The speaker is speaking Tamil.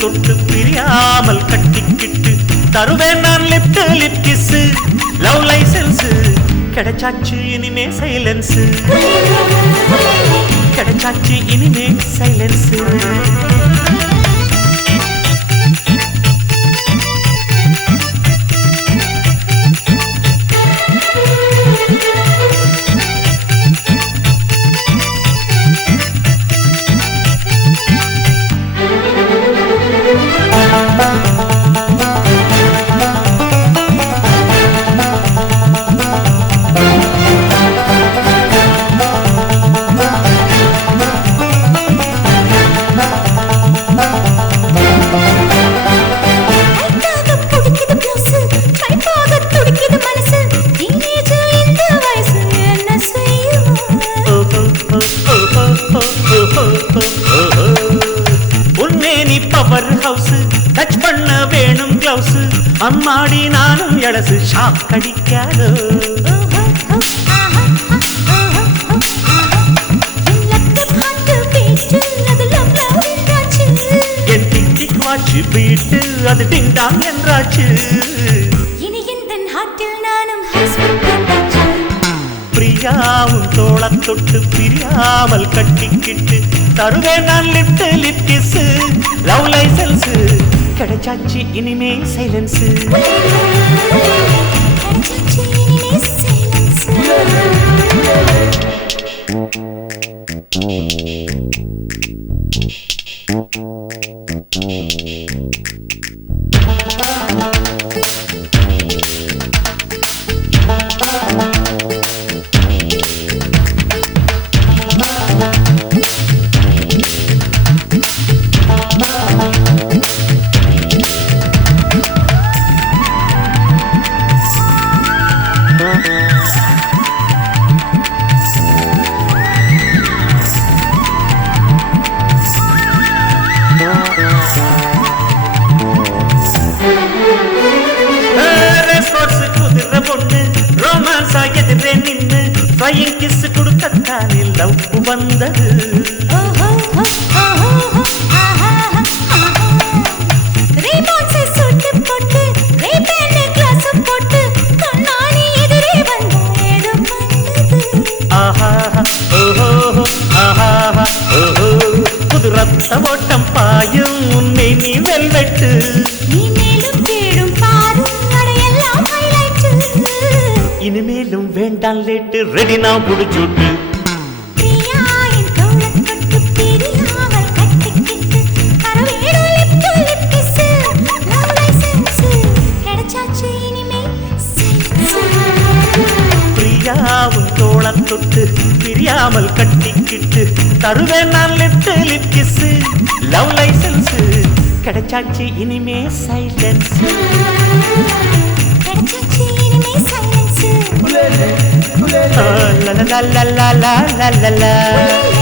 தொட்டு பிரியாமல் கட்டிக்கிட்டு தருவேன் நான் lift lip kiss love licence கிடைச்சாச்சு இனிமே சைலன்ஸ் கிடைச்சாச்சு இனிமே சைலன்ஸ் டச் பண்ண வேணும் கிளவுஸ் அம்மாடி நானும் எடசு ஷாக் கடிக்காதோ என் டிக் வாட்சி பீட்டு அது டிங் டாங் என்றாச்சு இனி என் ஹார்ட்டில் நானும் பிரியாவும் தோளத் தொட்டு பிரியாமல் கட்டிக்கிட்டு தருவேன் நான் lift lip kiss love licence கிடைச்சாச்சு இனிமே சைலன்ஸ் கிடைச்சாச்சு இனிமே சைலன்ஸ் கிஸ் கொடுக்கத்தானே லவ் வந்தது புது ரத்த ஓட்டம் பாயும் உன்னை நீ வெல்வெட்டு இனிமேலும் வேண்டாம் லேட்டு ரெடி நான் புடிச்சுட்டு பிரியாவும் தோளத் தொட்டு பிரியாமல் கட்டிக்கிட்டு தருவேன் நான் lift lip kiss love licence கிடைச்சாச்சு இனிமே silence la la la la la la la la